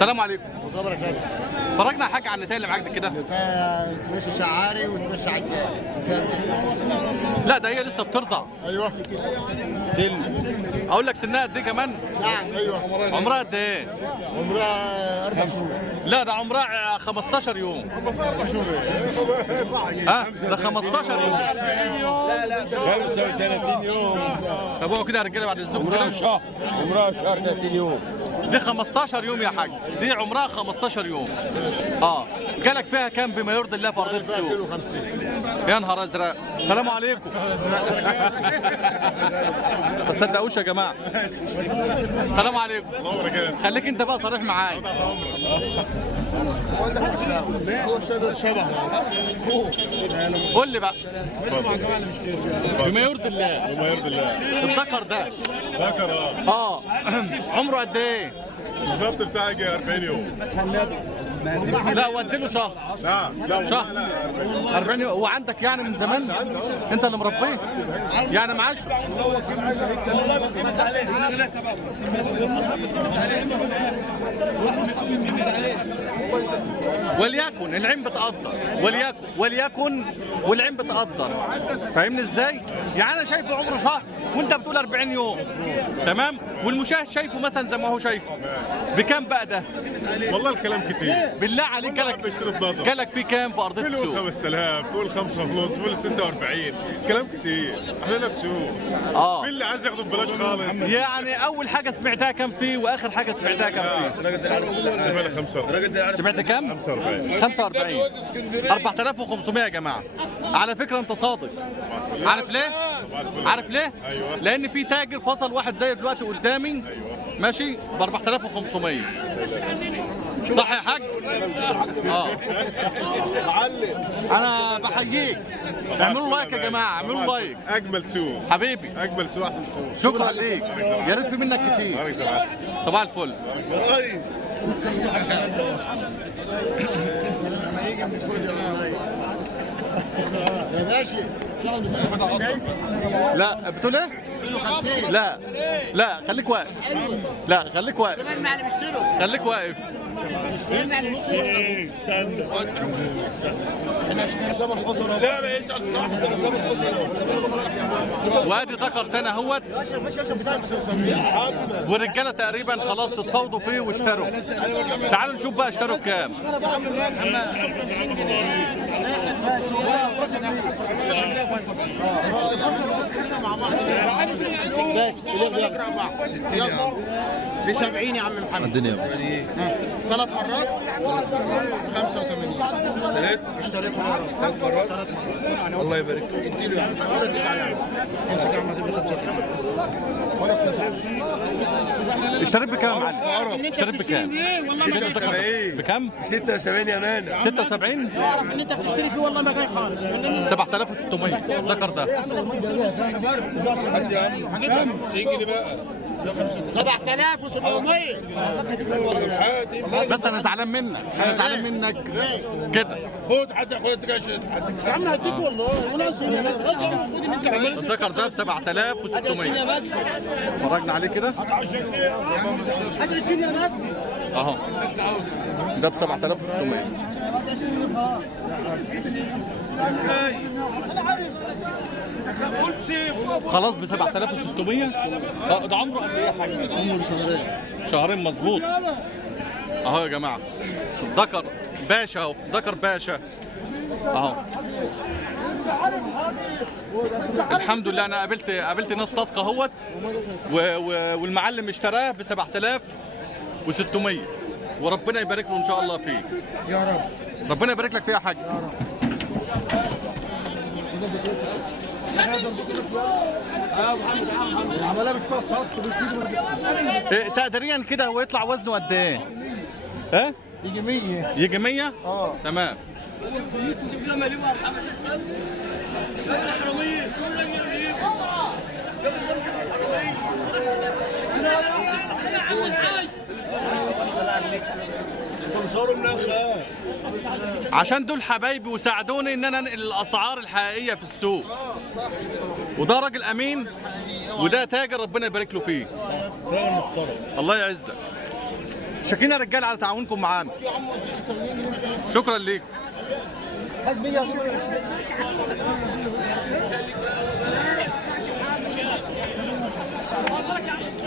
السلام عليكم. مخابرك هذا فرجنا حاجه عن النتائج اللي معاك دي كده. تمشي شعاري وتمشي عجالي. لا ده هي لسه بترضع. ايوه. اقول لك سنها قد ايه كمان؟ نعم ايوه. عمرها قد ايه؟ عمرها 4 شهور. لا ده عمرها 15 يوم. 4 شهور. ها ده 15 يوم. لا 35 يوم. طب هو كده يا رجاله بعد اذنكم عمرها كده. شهر. عمرها شهر 30 يوم. دي 15 يوم يا حاج، دي عمرها 15 يوم. جالك فيها كام بما يرضي الله في ارضيه السوق؟ 250. يا نهار ازرق. السلام عليكم. ما تصدقوش يا جماعه. السلام عليكم. خليك انت بقى صريح معايا. قول لي بقى بما يرضي الله. بما يرضي الله. الذكر ده ذكر عمره قد ايه؟ بالظبط بتاعي 40 يوم. لا وديله شهر. لا شهر 40 يوم. هو عندك يعني من زمان انت اللي مربيه يعني معاش. وليكن العين بتقدر، وليكن والعين بتقدر. فاهمني ازاي؟ يعني انا شايفه عمره شهر وانت بتقول 40 يوم. تمام؟ والمشاهد شايفه مثلا زي ما هو شايفه. بكام بقى ده؟ والله الكلام كتير. بالله عليك جالك فيه كام في ارضيه السوق؟ فول 5000، فول 5 ونص، فول 46. كلام كتير. احنا نفس سوق. في اللي عايز ياخده ببلاش خالص. يعني اول حاجه سمعتها كام فيه واخر حاجه سمعتها كام فيه؟ زميلي 45. سمعت كام؟ 45. 45. 4500 يا جماعه. على فكره انت صادق. عارف ليه؟ عارف ليه؟ أيوة. لان في تاجر فصل واحد زي دلوقتي قدامي ماشي ب 4500. صح يا حاج؟ انا بحييك. اعملوا لايك يا جماعه، اعملوا لايك. اجمل سوق حبيبي اجمل سوق في السوق. شكرا ليك. يا ريت في منك كتير. صباح الفل. يا ماشي. لا بتقول ايه؟ لا لا خليك واقف. لا خليك واقف. خليك واقف. وادي ذكر تاني اهوت. والرجاله تقريبا خلاص اتفاوضوا فيه واشتروا. تعالوا نشوف بقى اشتروا بكام. بس ب 70 يا عم محمد. الدنيا 3 مرات 85. اشتريت 3 مرات. الله يبارك. اديله يعني ولا تزعل يعني. امسك يا عم هتجيب لي 85 ولا تنفعش. اشتريت بكام يا معلم؟ اشتريت بكام؟ والله ما جاي. بكام؟ 76 يا مان. 76؟ اعرف ان انت بتشتري فيه والله ما جاي خالص. 7600 الذكر ده. 7700. بس انا زعلان منك، انا زعلان منك كده. خد حتى خد يا عم هديك والله وانا خد اللي انت عملته. الذكر ده ب 7600. اتفرجنا عليه كده اهو. ده ب 7600. خلاص ب 7600. ده عمره قد ايه يا حاج؟ عمره شهرين مظبوط. اهو يا جماعه ذكر باشا اهو، ذكر باشا اهو. الحمد لله انا قابلت ناس صادقه اهوت. والمعلم اشتراه ب 7600 وربنا يبارك له ان شاء الله فيه. يا رب. ربنا يبارك لك فيه يا حاج. تقديريا كده هو يطلع وزنه قد ايه؟ ها؟ يجي 100. يجي 100؟ تمام. عشان دول حبايبي وساعدوني ان انا انقل الاسعار الحقيقيه في السوق. وده راجل امين وده تاجر ربنا يبارك له فيه. الله يعزك. شكينا رجال على تعاونكم معانا. شكرا ليك.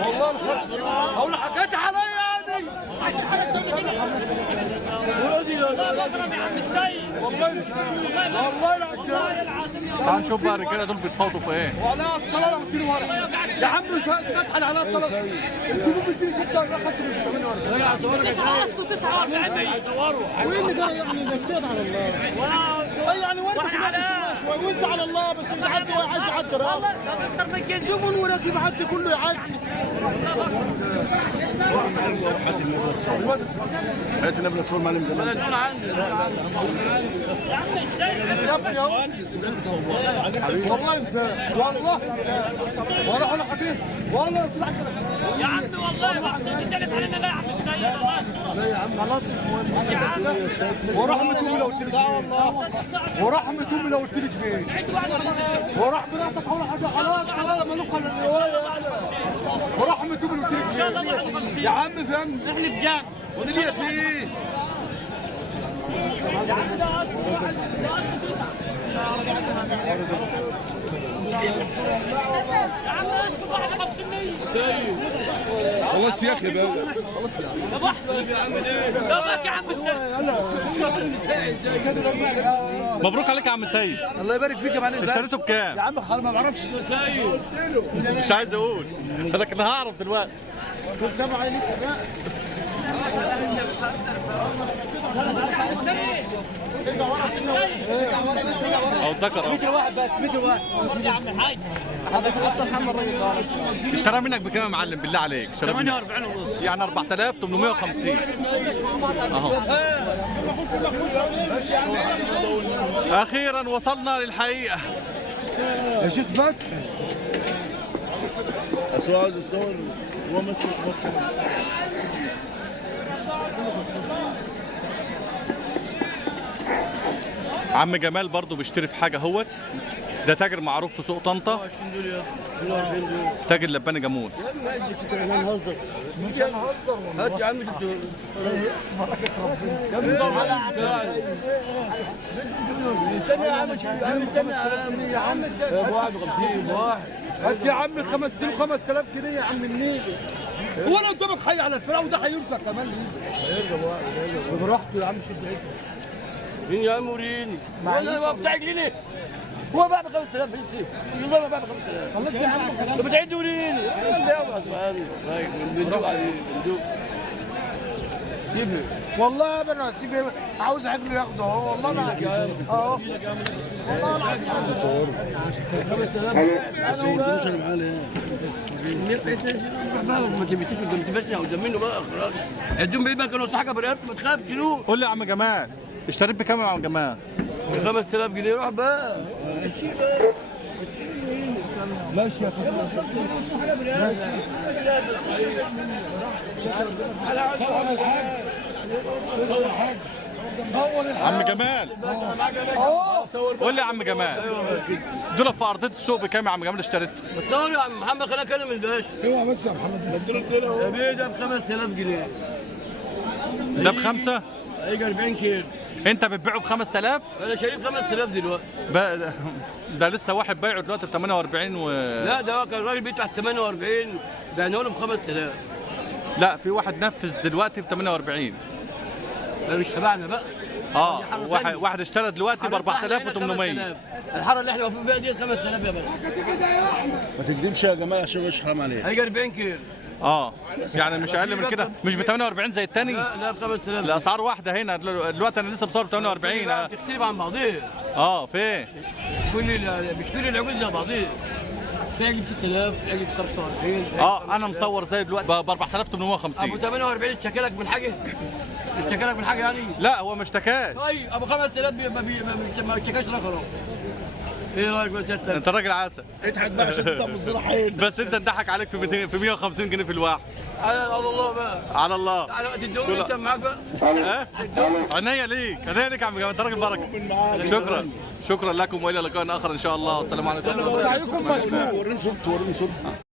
والله اقول حكيت عليا يعني والله تعال نشوف بقى الرجاله دول بيتفاوضوا في ايه. ولا الطلبه بتصير ورا يا عم فتح على الطلبه الفلوس بتدي 6 ولا اخدت من 8 ورا 9 اصله 49 وايه اللي جاي يعني نسيت على الله اي يعني وانت شوي وانت على الله بس انت عدي عايز يعدي راسك زبون وراك يعدي كله يعدي هات النبله تصور معلم جمال يا عم ازاي والله انت والله ولا ولا حبيبي والله يا عم والله محسوب انت اللي علينا لا يا عم ازاي لا يا عم خلاص يا عم ورحمة امي لو قلت لك والله ورحمة امي لو قلت لك فين ورحمة راسك ولا حاجه خلاص خلاص مالك ولا ورحمة امي لو قلت لك فين يا عم فهم احنا بجد ودي ليه فين يا عم ده يا عم اسكت 51 خلاص يا اخي بقى يا بحر يا عم يا عم مبروك عليك يا عم سيد. الله يبارك فيك يا معلم. اشتريته بكام؟ يا عم خلاص ما بعرفش مش عايز اقول لكن هعرف دلوقتي. كنت تابع لسه بقى اهو اتذكر اهو. متر واحد بس متر واحد يا عم الحاج اشترى منك بكام يا معلم بالله عليك؟ اشترى منك 48 ونص يعني 4850 اهو. اخيرا وصلنا للحقيقه. يا شيخ فتحي اصل عاوز يصور وهو ماسك المخ. عم جمال برضو بيشتري في حاجه اهوت. ده تاجر معروف في سوق طنطا، تاجر لباني جاموس. هات يا عم هات يا عم 5000 جنيه يا عم منين؟ هو انا قدامك حي على الفرع وده هيرزق كمان براحته يا عم شد مين يا عم وريني هو بتاع جنيه هو باع ب 5000 بس يلا باع ب 5000 خلاص يا عم طب بتعد وريني بندوق عليه بندوق سيبه والله ابدا سيبه عاوز عجله ياخده اهو والله ما اهو والله العظيم صور 5000 مش اللي معاه ما تبيتش قدام تبسنا قدام منه بقى خلاص اديهم بايدك كانوا حاجه برقبته ما تخافش له قول لي يا عم جمال اشتريت بكام يا عم جمال؟ ب 5000 جنيه روح بقى ماشي يا عم جمال قول لي يا عم جمال دول في ارضيه السوق بكام يا عم جمال اشتريته؟ بتصور يا عم محمد خلينا اكلم الباشا اوعى بس يا محمد يا بيه ده ب 5000 جنيه ده بخمسه؟ هيجي 40 كيلو انت بتبيعه ب 5000؟ انا شايف 5000 دلوقتي ده لسه واحد بايعه دلوقتي ب 48 لا ده هو كان الراجل بيدفع 48 بعناه له ب 5000 لا في واحد نفذ دلوقتي ب 48 ده مش تبعنا بقى واحد اشترى دلوقتي ب 4800 الحاره اللي احنا واقفين فيها دي 5000 يا باشا ما تكذبش يا جماعه عشان مش حرام عليك. هيجي 40 كيلو يعني مش اقل من كده مش ب 48 زي الثاني؟ لا ب 5000 الاسعار واحده هنا دلوقتي انا لسه بصور ب 48 بتختلف عن بعضيها فين؟ مش كل العقود زي بعضيها في عقد ب 6000 عقد ب 45 انا مصور زي دلوقتي ب 4850 ابو 48 اشتكى لك من حاجه؟ اشتكى لك من حاجه يعني؟ لا هو ما اشتكاش. طيب ابو 5000 ما اشتكاش رقم ايه رايك بس انت راجل عسل. اضحك بقى عشان تطلع من الصراحين. بس انت اتضحك عليك في 150 جنيه في الواحد. على الله بقى. على الله. تعالى تدوني انت معاك بقى. عينيا ليك يا عم جمال انت راجل بركه. شكرا لكم والى لقاء اخر ان شاء الله. والسلام عليكم. وريني صورته